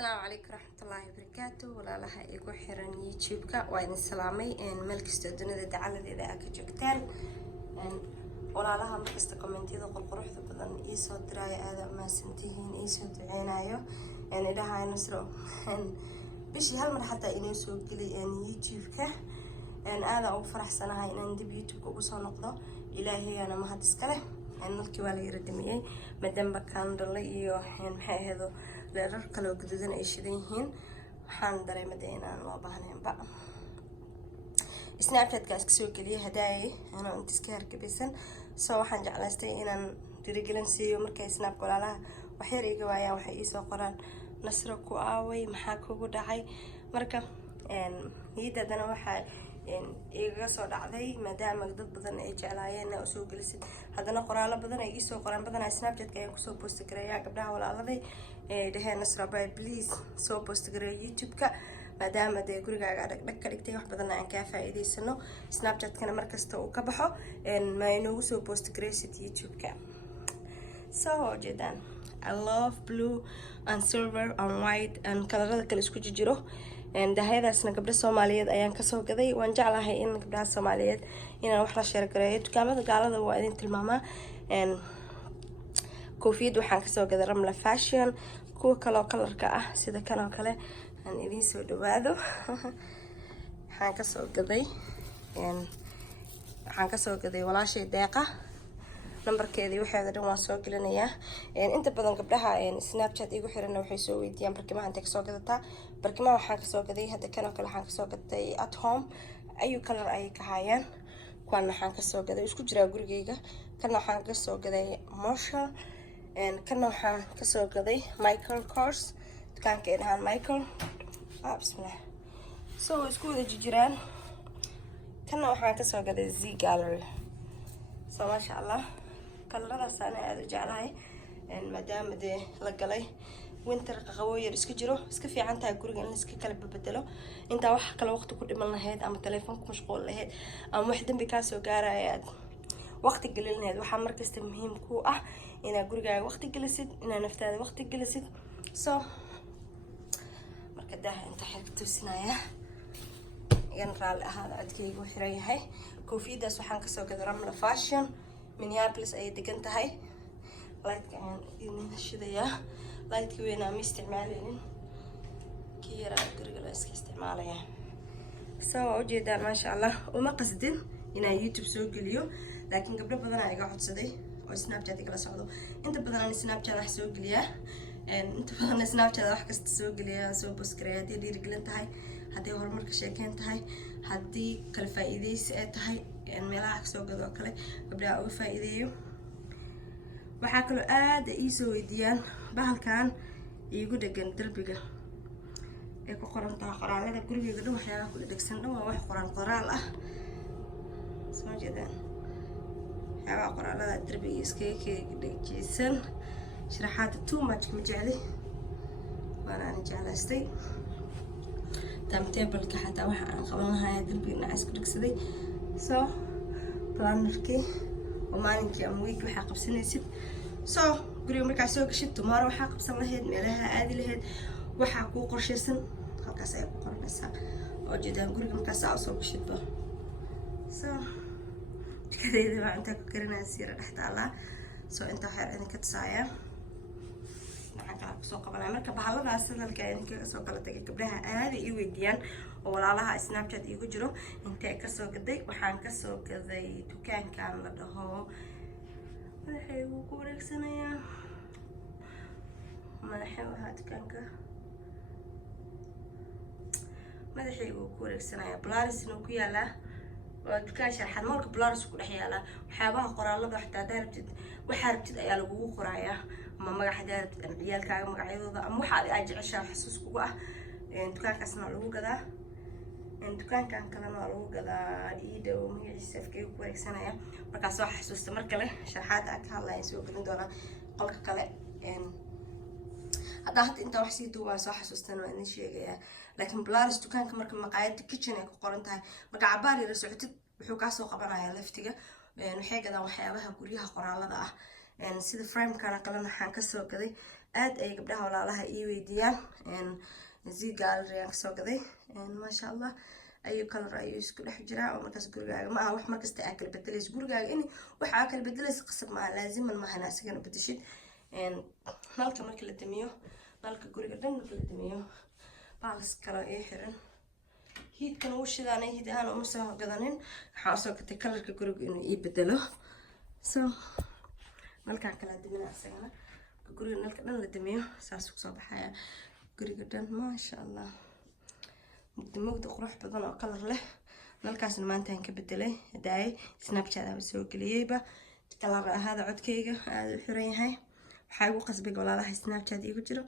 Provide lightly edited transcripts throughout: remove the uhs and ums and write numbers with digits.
السلام عليكم ورحمة الله وبركاته ولا لها إيجو حيران يوتيوب كا وين السلامي إن ملك استودنا دعالة إذا أكجوكتان ولا لها مركز كومنتي ذو قروح ذو بدن إيسو دراي هذا ما سنتين إيسو دعينايو يعني لها نسرو إن بشي هالمر حتى إنه يسوق لي إن يوتيوب كا إن هذا أو فرح سنة هاي إن عندي بيوتيوب كوسو نقطة إلهي أنا ما هتسكله إن الكوالي يردمي مدام بكان دلي إن محي هذا leerar kale oo guduudan ay shidan yihiin waxaan dareemaday inaan loo baahnayn ba snapchat-ka iska soo geliye hadaayay anoo inta iska hargabeysan soo waxaan jeclaystay inaan dirigelin siiyo markay snap walaalaha wax yar iga waayaan waxay ii soo qoraan nasro ku aaway maxaa kugu dhacay marka niyadana waxaa iga soo dhacday maadaama dad badan ay jeclaayeen oo soo gelisid hadana qoraalo badan ay ii soo qoraan badan snapchat-ka ayaan kusoo post gareeyaa gabdhaha walaaladay دهان نصر باي بليز سو بوست جري يوتيوب كا مادام ده جوري قاعد دك دكتي واحد بدنا عن كافة إيدي سنو سناب شات كنا مركز تو كبحه إن ما ينو سو بوست جري ست يوتيوب كا so جدا I love blue and silver and white and كلر كل إسكو جيرو and ده هذا سنة قبل الصوماليات أيام كسو كذي ونجعلها هي إن قبل الصوماليات إن وحلا شركات كامل قال هذا وقاعدين تلماما and كوفيد وحان كسو كذا رملة فاشيون kuwa kale kalarka ah sida kan oo kale aan idin soo dhawaado waxaan ka soo gaday walaashay deeqa numberkeedii waxeeda dhan waan soo gelinayaa inta badan gabdhaha snapchat igu xiran waxay soo weydiiyaan barkimaha intee ka soo gadataa barkimaha waxaan ka soo gaday hadda kan oo kale waxaan ka soo gaday at home ayu color ay ka hayaan kuwan waxaan ka soo gaday isku jira gurigeyga kan waxaan ka soo gaday Marshall كنا وحنا كسر قضي مايكل كورس كان كأنها مايكل بسم الله سو سكول الجيران كنا وحنا كسر قضي زي جالري سو ما شاء الله كلنا سنة رجع لهاي المدام ده لقلي وينتر قوية رسكجرو سكفي عنتها جورج إن سك كلب بدله أنت واحد كل وقت كل من هاد أما تليفونك مشغول لهاد أما واحد بكاسو جارا وقت قليل هاد وحمر كستمهم كو إن جورجا وقت جلست إن نفتاد وقت جلست so مركده أنت حركتو سنايا ينرال هذا عدكي وحري هاي كوفي ده سبحان كسو كده رملة فاشيون مينيابلس أي دقنت هاي لايت كمان إن الشدية لايت كوينا مستعمالين كيرا جورجا لسه استعمالها so جدا ما شاء الله وما قصدين إن يوتيوب سوق اليوم لكن قبل بدنا يقعد صدي سناب شات كلا سعودو انت بدنا سناب شات حسوق ليا انت بدنا سناب شات wax kasta soo galiya soo post gareeya hadii dhiirigelin tahay hadii horumarka sheekeen tahay hadii kala faa'iideysi ay tahay meelaha soo gado kale gabdhaha uga faa'iideeyo waxa kale aad ay soo weydiiyaan bahalkan iigu dhagan darbiga ee ku qoran tahay qoraalada guriga dhan waxyaalaha ku dhagsan dhan waa wax qoraal ah soo jeedaan قرالة دربي إسكيك جيسن شرحات تو ماتش مجالي وأنا نجعل استي تام تيبل كحتى واحد قبلنا هاي دربي نعس كل كسدي سو بلانركي ومانك أمويك وحاقب سنة ست سو قريب مركع سوق شت ومارو وحاقب سنة هيد ملها آدي لهيد وحاقو قرشيسن خلك سايب قرنسا وجدان قريب مركع سوق شت بو سو كذا إذا ما أنت كرنا سير رحت على سو أنت حير إنك تسايا معك سوق قبل عمرك بحاول أصلا الكائن سوق قبل تجي قبلها هذه يوديان ولا لها سناب شات يجرو أنت كسوق ذي وحان كسوق ذي دكان كان لده ما حيو كورك سنة يا ما حيو هاد كانك ما حيو كورك سنة يا بلارس نوكيا له ودكان شرحان مالك بلارس كل حياله وحابها قرالة حتى داربتد وحاربتد أيال وجو قرايا ما مجح داربتد عيال كاغ مجعيضة أم واحد أجي عشان حسوس كوجه دكان كسمع له كذا دكان كان كلام له كذا إيده ومية السفكي وكورك سنة يا مركز واحد حسوس مركله شرحات أكهلا يسوق لندورا قلق كله هذا أنت وحسيته ما صح حسوستنا وإني شيء لكن بلارس دكان كمركب مقاعد كيتشن يكون قرنتها مركب عباري رسعت وحوك عصو قبنا يا لفتجة وحاجة ده وحيابها كوريها قرالة ده سيد فريم كان قلنا حان كسر كذي aad ay gabdhaha walaalaha ii weydiiyaan Z Gallery aan kasoo gaday maasha allah ayuu color ayuu isku dhex jiraa oo markaas gurigaaga ma aha wax markasta aa kala bedelaysa gurigaaga in waxa aa kala bedelaysa qasab maaha laaziman maahan asigana bedeshid nalka marka la damiyo nalka guriga dhan marka la damiyo baals kale ee xiran hiidkan uu shidaanay hiid ahaan uma soo gadanin waxaa usoo gatay kalarka guriga inuu ii bedelo so nalkaan kala damina asagana guriga nalka dhan la damiyo saas kusoo baxaya guriga dhan maasha allah mugdi qurux badan oo kalar leh nalkaasna maanta aan ka bedelay daay snapchat aan soo geliyayba kalar ahaada codkayga aad u xiran yahay waxaa igu qasbay walaalaha snapchat igu jiro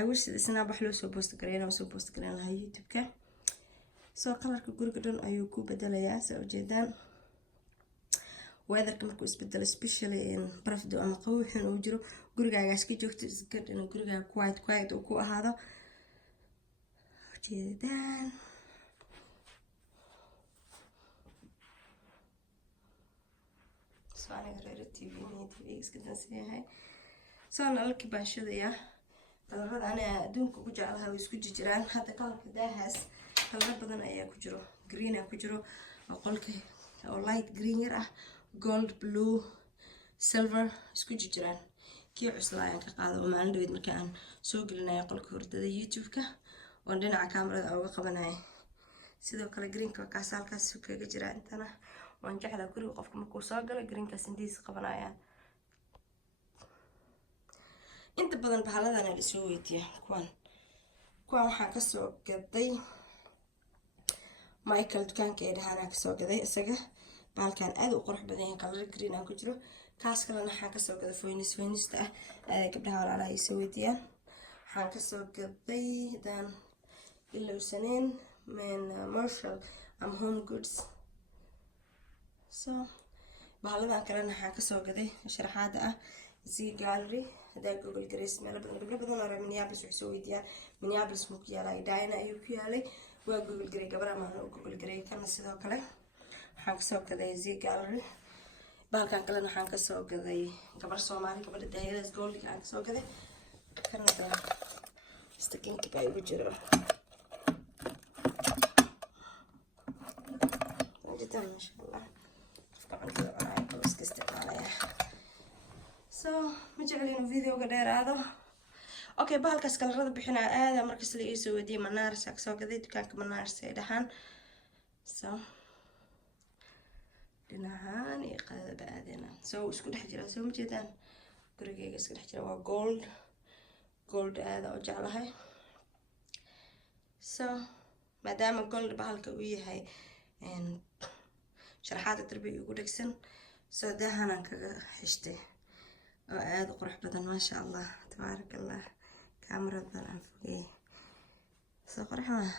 I wish snap wax loo soo post gareeyay oo soo post gareyn lahaa youtube-ka soo kalarka guriga dhan ayuu ku bedelayaa soo ujeedaan weatherka markuu isbedelo especially in barafdo ama qabow uu jiro gurigaagaas ka joogto iska in gurigaaga quiet uu ku ahaado ujeedaan soo aniga reer tv iska dansiyahay soo nalalkii baan shidayaa kalarada aniga adduunka ugu jeclahay way isku jiraan hadda kalarka daahaas kalaro badan ayaa ku jiro green aa ku jiro oo qolka oo light green yar ah gold blue silver isku jiraan kii cusla ayaan ka qaado oo maalin dhaweyd markii aan soo gelinayo qolka hurdada youtube-ka oo dhinaca kaamirada uga qabanaya sidoo kale greenka kaas halkaas kaga jira intana waan jeclaa guriga qofka markuu soo galo greenkaas indiis qabanayaan inta badan bahaladan la soo weydiiya kuwan waxaan kasoo gaday Michael dukaanka ee dhahaana kasoo gaday isaga bahalkan aad u qurux badan yahay color green aan ku jiro kaas kalena waxaan kasoo gaday foynista ah gabdhaha walaalaha ay soo weydiiyaan waxaan kasoo gaday dan ilowsaneen Marshall am home goods so bahaladan kalena waxaan kasoo gaday sharaxaada ah Z Gallery hadaa google gareys meel badan oo Minneapolis waxay soo weydiiyaan Minneapolis muu ku yaalay Diana ayuu ku yaalay waa google garay gabadha maan oo google garay kana sidoo kale waxaan kasoo gaday Z Gallery bahalkan kalena waxaan kasoo gaday gabar Soomaali gabadha Dahira's Gold aan kasoo gaday kanada stakinka baa igu jiro jiddan masha Allah qofka cuntada cunaya oo iska isticmaalaya so ma jeclin videoga dheeraado okay bahalkaas kalarada bixinaa aada markaas la iisoo weydiiyay Manaars aan kasoo gaday dukaanka Manaars ee dhahaan so dhinacan iyo qadada aadena so isku dhex jira soo ma jeedaan gurigayga isku dhex jira waa gold aada oo jeclahay so maadaama gold bahalka uu yahay sharaxaada darbiga ugu dhegsan so daahanaan kaga xishtay oo aad u qurux badan maasha allah tabaaraka allah kaamiradan aan fogey soo qurxana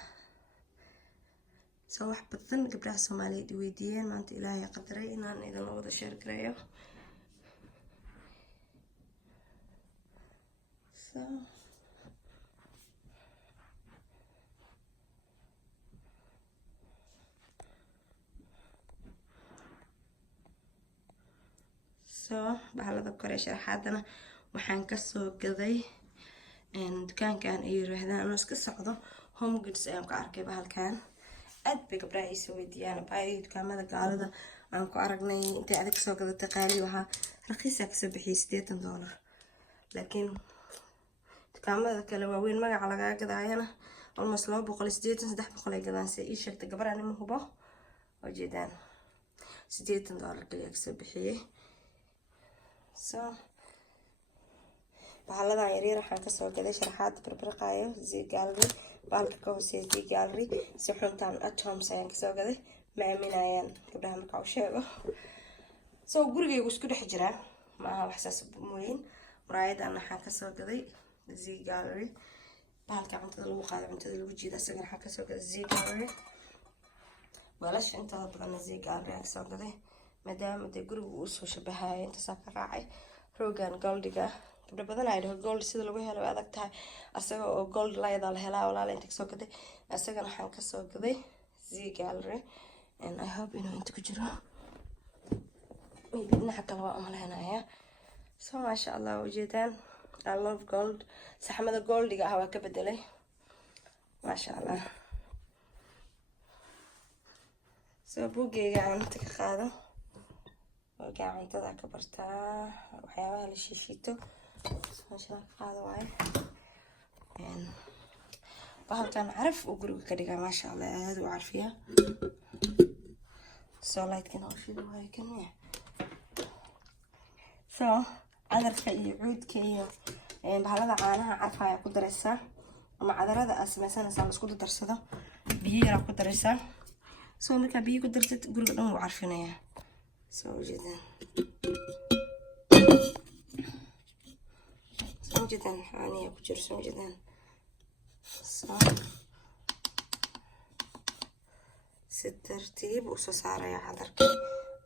soo wax badan gabdhaha Soomaaliyeed weydiiyeen maanta ilaahay qadaray inaan idin wada share gareeyo so bahalada kore sharaxaadana waxaan kasoo gaday dukaankan ay yiraahdaan anoo iska socdo home goods ayaan ku arkay bahalkan aad bay gabdhaha ay soo weydiiyaan baayay dukaamada gaalada aan ku aragnay intay adag soo gadatay qaali waxaa raqiisa kasoo bixiyay $80 laakiin dukaamada kale waaweyn magaca laga gadaayana almost $280 ay gadaan si ii sheegtay gabar aan ma hubo oo jeedaan $80 kaliya kasoo bixiyay so bahaladan yaryar waxaan kasoo gaday sharaxaad barbarqaayo Z Gallery bahalka ka hooseeya Z Gallery si xuntaan atoms ayaan kasoo gaday ma aaminayaan gabdhaha markaa u sheego so gurigaygu isku dhex jiraa maaha wax saas mooyin muraayadan waxaan kasoo gaday Z Gallery bahalka cuntada lagu qaado cuntada lagu jiida isagana waxaan kasoo gaday Z Gallery weelasha intooda badanna Z Gallery aan kasoo gaday maadaama dee gurigu uu soo shabahayo intaasaa ka raacay rogan goldiga gabdho badan ay dhaho gold sida lagu helo adag tahay asaga oo gold layda la helaa walaal inta kasoo gaday asagana waxaan kasoo gaday Z Gallery and I hope inuu inta ku jiro maybe dhinaca kale waa umaleynaya so maasha allah ujeedaan I love gold. saxamada goldiga ah waa ka bedelay maasha allah. soo buugayga aan inta ka qaado ogaa cuntada ka bartaa waxyaabaha la shiishito meesha ka qaado waaye bahalkan caraf uu guriga ka dhigaa maasha allah aad u carfiya. soo lightkan oo shido waaye kan soo cadarka iyo cuudka iyo bahalada caanaha carfaya ku daraysaa ama cadarada aad samaysanaysaa la isku darsado biyo yar ku daraysaa. soo markaa biyo ku dartid guriga dhan wuu carfinayaa. soo ujeedaan caaniya ku jiro soo ujeedaan. soo si tartiib u soo saaraya cadarka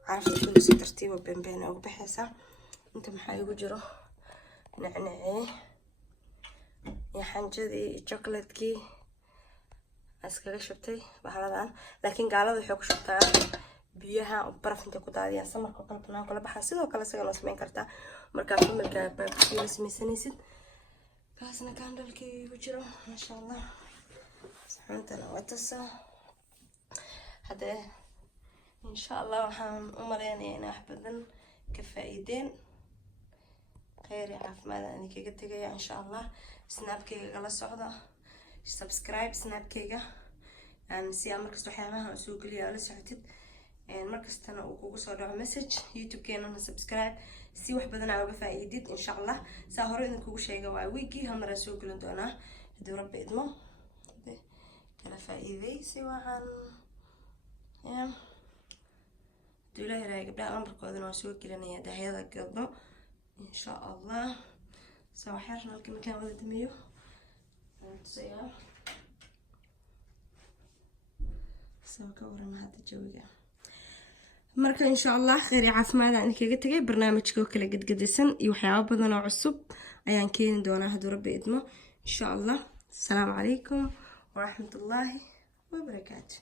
carafta kulli si tartiib u beenbeen ugu baxaysaa. inta maxaa igu jiro nacnacee iyo xanjadii iyo chocolatekii askaga shubtay bahaladan. laakiin gaalada waxay ku shubtaa biyaha baraf intay ku daadiyaan samarka kala banaan kala baxaa. sidoo kale isaga loo samayn kartaa markaa familka baabkii la samaysanaysid. kaasna kandalkii igu jiro maasha allah. saxuuntana waa tasa haddee insha allah waxaan u maleynayaa inay wax badan ka faa'iideen. خير يا عافماد أنا كيكا تجي إن شاء الله. سناب كيكا على صعدة سبسكرايب سناب كيكا يعني سي مركز تحيانها أسوق لي على ساعتين يعني مركز تنا وكوكو صار مسج يوتيوب كينا سبسكرايب سي واحد بدنا على بفائدة إن شاء الله. سهرين كوكو شيء جوا ويكي هم رسوق لندونا هدو رب إدمه كلا فائدة سوى عن يا دولا هراي قبل أمر قادنا أسوق لنا ده هذا كذا إن شاء الله. سو حرنا لكم كان ولا دميو سيا سو كورنا هذا الجوجة مركا إن شاء الله خير عافماد عنك جتجي برنامج كوكلة قد قدسن يوحي بدنا عصب أيان كين دونا هدو ربي إدمه إن شاء الله. السلام عليكم ورحمة الله وبركاته.